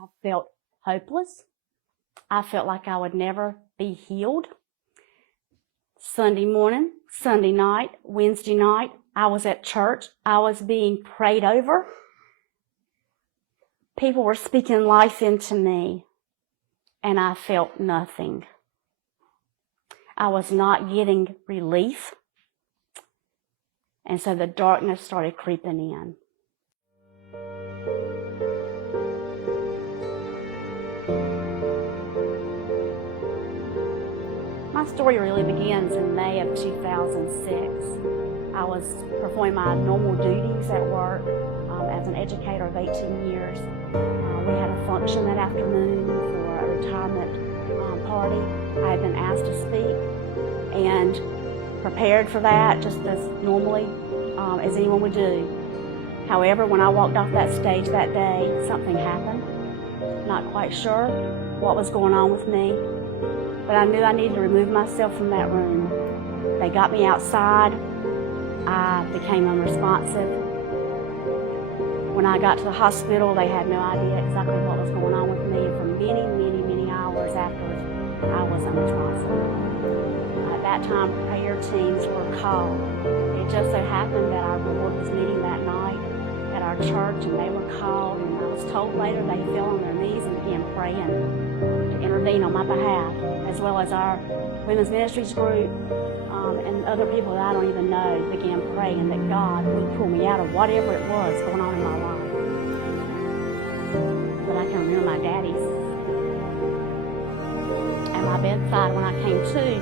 I felt hopeless. I felt like I would never be healed. Sunday morning, Sunday night, Wednesday night, I was at church. I was being prayed over. People were speaking life into me, and I felt nothing. I was not getting relief, and so the darkness started creeping in. My story really begins in May of 2006. I was performing my normal duties at work as an educator of 18 years. We had a function that afternoon for a retirement party. I had been asked to speak and prepared for that just as normally as anyone would do. However, when I walked off that stage that day, something happened. Not quite sure what was going on with me, but I knew I needed to remove myself from that room. They got me outside. I became unresponsive. When I got to the hospital, they had no idea exactly what was going on with me. For many hours afterwards, I was unresponsive. At that time, prayer teams were called. It just so happened that our board was meeting that night at our church, and they were called, and I was told later they fell on their knees and began praying to intervene on my behalf, as well as our women's ministries group and other people that I don't even know began praying that God would pull me out of whatever it was going on in my life. But I can remember my daddy's at my bedside when I came to,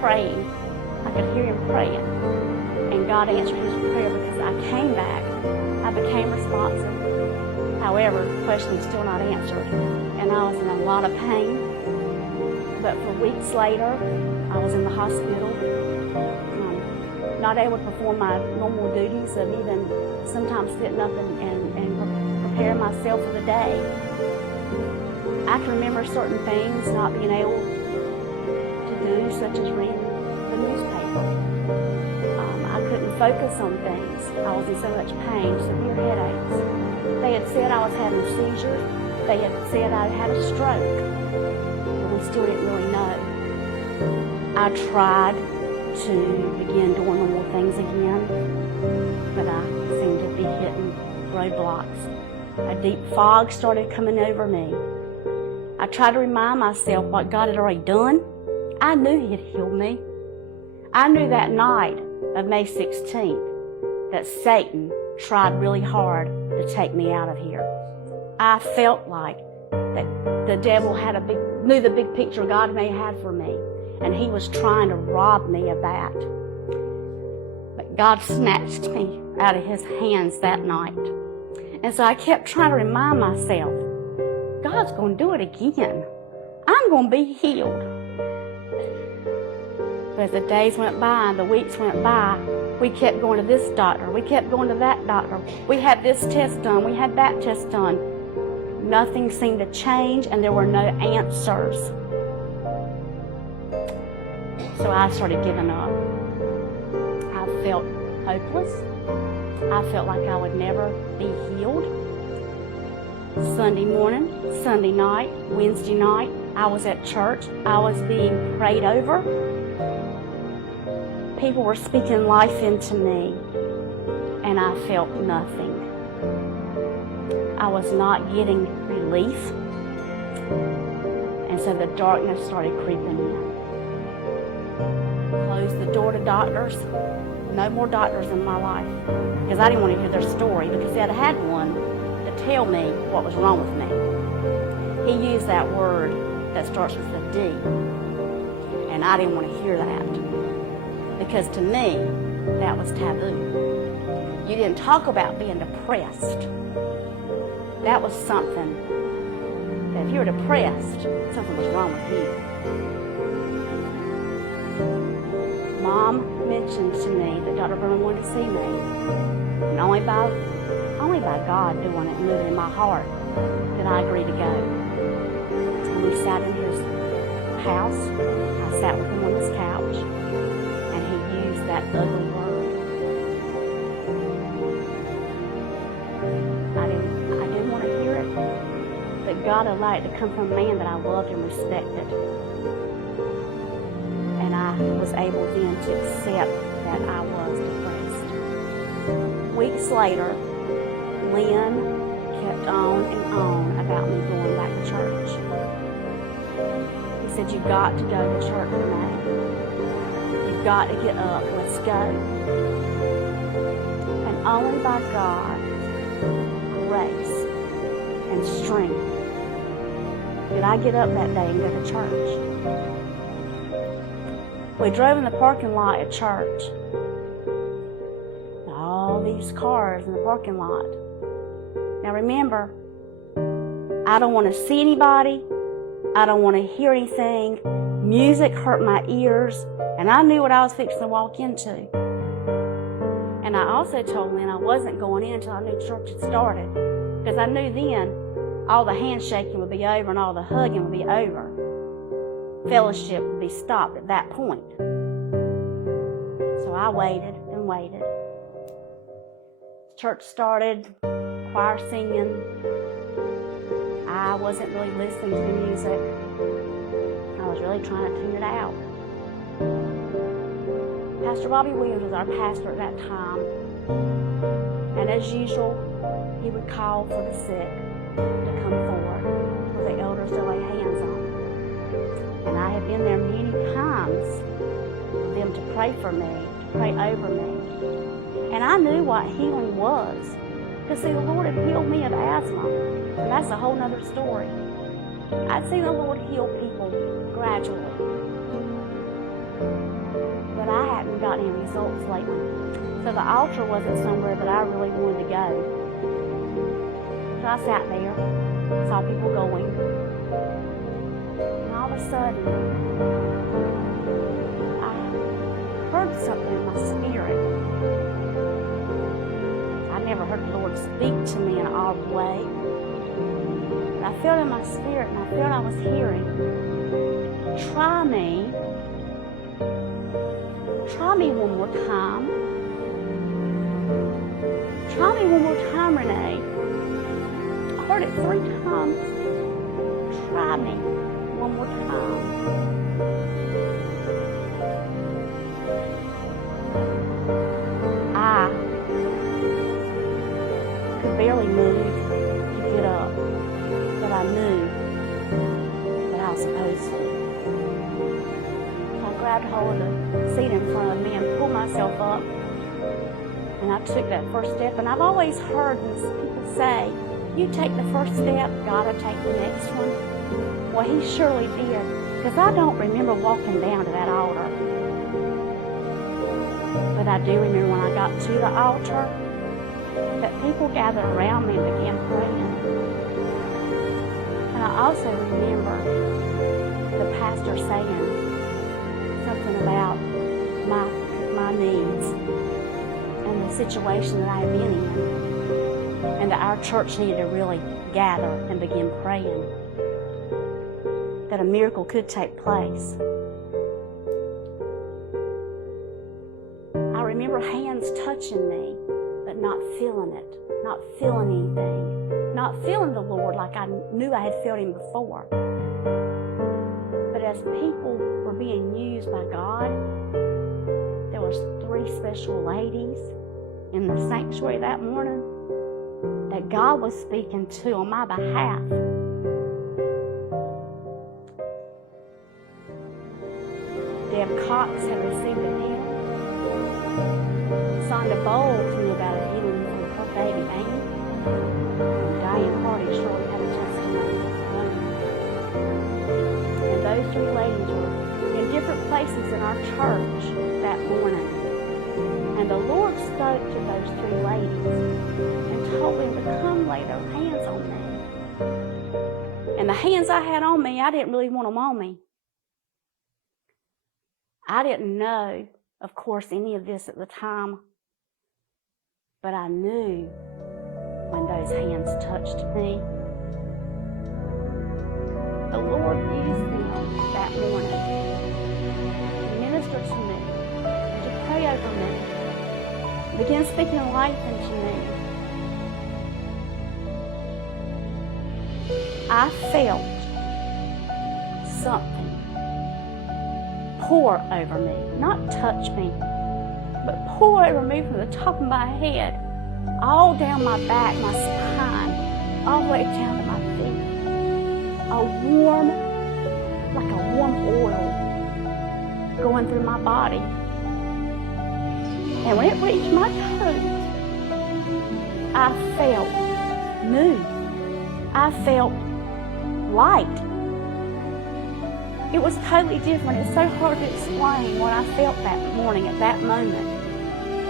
praying. I could hear him praying, and God answered his prayer because I came back. I became responsive. However, the question is still not answered, and I was in a lot of pain. But for weeks later, I was in the hospital, not able to perform my normal duties of even sometimes sitting up and preparing myself for the day. I can remember certain things not being able to do, such as reading the newspaper. I couldn't focus on things. I was in so much pain, severe headaches. They had said I was having seizures. They had said I had a stroke. But we still didn't really know. I tried to begin doing normal things again, but I seemed to be hitting roadblocks. A deep fog started coming over me. I tried to remind myself what God had already done. I knew He had healed me. I knew that night of May 16th that Satan tried really hard to take me out of here. I felt like that the devil knew the big picture God may have for me, and he was trying to rob me of that. But God snatched me out of His hands that night. And so I kept trying to remind myself, God's going to do it again. I'm going to be healed. But as the days went by and the weeks went by, we kept going to this doctor. We kept going to that doctor. We had this test done. We had that test done. Nothing seemed to change, and there were no answers. So I started giving up. I felt hopeless. I felt like I would never be healed. Sunday morning, Sunday night, Wednesday night, I was at church. I was being prayed over. People were speaking life into me, and I felt nothing. I was not getting relief, and so the darkness started creeping in. Closed the door to doctors. No more doctors in my life, because I didn't want to hear their story, because I'd had one to tell me what was wrong with me. He used that word that starts with a D, and I didn't want to hear that, because to me, that was taboo. You didn't talk about being depressed. That was something that if you were depressed, something was wrong with you. Mom mentioned to me that Dr. Berman wanted to see me, and only by God doing it and moving in my heart did I agree to go. And we sat in his house. I sat with him on his couch, and he used that ugly word. I didn't want to hear it. God allowed it to come from a man that I loved and respected. And I was able then to accept that I was depressed. Weeks later, Lynn kept on and on about me going back to church. He said, "You've got to go to church, Renae. You've got to get up. Let's go." And only by God's grace and strength did I get up that day and go to church. We drove in the parking lot at church. All these cars in the parking lot. Now remember, I don't want to see anybody. I don't want to hear anything. Music hurt my ears, and I knew what I was fixing to walk into. And I also told Lynn I wasn't going in until I knew church had started, because I knew then all the handshaking would be over and all the hugging would be over. Fellowship would be stopped at that point. So I waited and waited. Church started, choir singing. I wasn't really listening to the music. I was really trying to tune it out. Pastor Bobby Williams was our pastor at that time. And as usual, he would call for the sick to come forward for the elders to lay hands on. And I had been there many times for them to pray for me, to pray over me. And I knew what healing was. Because see, the Lord had healed me of asthma. And that's a whole nother story. I'd seen the Lord heal people gradually. But I hadn't got any results lately. So the altar wasn't somewhere that I really wanted to go. So I sat there, saw people going. And all of a sudden, I heard something in my spirit. I never heard the Lord speak to me in an odd way. But I felt in my spirit, and I felt I was hearing, "Try me. Try me one more time. Try me one more time, Renae." I heard it 3 times. "Try me one more time." I could barely move to get up, but I knew that I was supposed to. I grabbed hold of the seat in front of me and pulled myself up, and I took that first step. And I've always heard people say, "You take the first step, God will take the next one." Well, he surely did, because I don't remember walking down to that altar. But I do remember when I got to the altar, that people gathered around me and began praying. And I also remember the pastor saying something about my needs and the situation that I had been in, and that our church needed to really gather and begin praying, that a miracle could take place. I remember hands touching me, but not feeling it, not feeling anything, not feeling the Lord like I knew I had felt him before. But as people were being used by God, there was 3 special ladies in the sanctuary that morning that God was speaking to on my behalf. Deb Cox had received a healing. Sonda Bowles knew about a healing for her baby Amy. Diane Hardy surely had a testimony of her own. And those 3 ladies were in different places in our church that morning. And the Lord spoke to those 3 ladies and told them to come lay their hands on me. And the hands I had on me, I didn't really want them on me. I didn't know, of course, any of this at the time. But I knew when those hands touched me. The Lord used them that morning to minister to me, to pray over me, begin speaking life into me. I I felt something pour over me, not touch me, but pour over me from the top of my head, all down my back, my spine, all the way down to my feet. Like a warm oil going through my body. And when it reached my toes, I felt new. I felt light. It was totally different. It's so hard to explain what I felt that morning at that moment.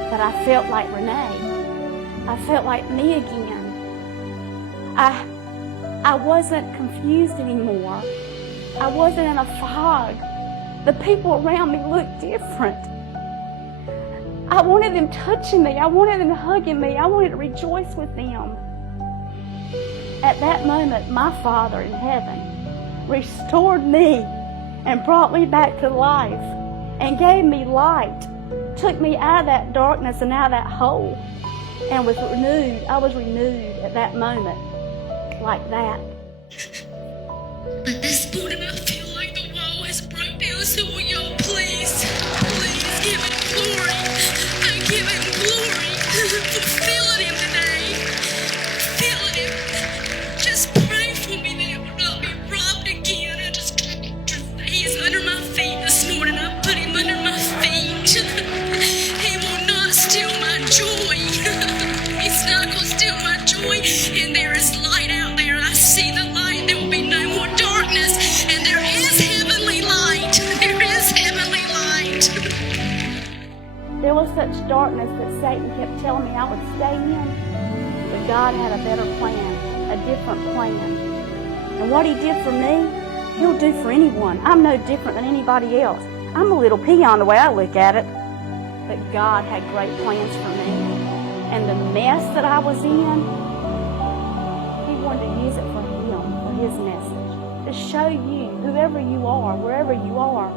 But I felt like Renae. I felt like me again. I wasn't confused anymore. I wasn't in a fog. The people around me looked different. I wanted them touching me. I wanted them hugging me. I wanted to rejoice with them. At that moment, my Father in heaven restored me and brought me back to life and gave me light, took me out of that darkness and out of that hole, and was renewed. I was renewed at that moment, like that. But this morning I feel like the wall has broke down, so will y'all please give him glory. I give him glory for feeling him today. Feeling him. Just pray for me that it will not be robbed again. He is under my feet this morning. I put him under my feet. He will not steal my joy. He's not going to steal my joy. And there is light out there. I see the light. There will be no more darkness. And there is heavenly light. There is heavenly light. There was such darkness that Satan kept telling me I would stay in. But God had a better plan, a different plan. And what he did for me, he'll do for anyone. I'm no different than anybody else. I'm a little peon the way I look at it. But God had great plans for me. And the mess that I was in, he wanted to use it for him, for his message. To show you, whoever you are, wherever you are,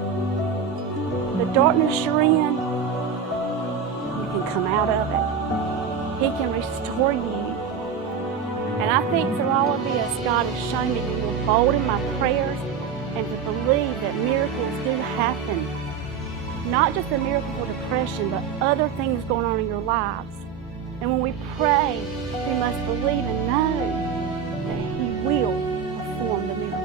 the darkness you're in, you can come out of it. He can restore you. And I think through all of this, God has shown me to be bold in my prayers and to believe that miracles do happen. Not just a miracle for depression, but other things going on in your lives. And when we pray, we must believe and know that he will perform the miracle.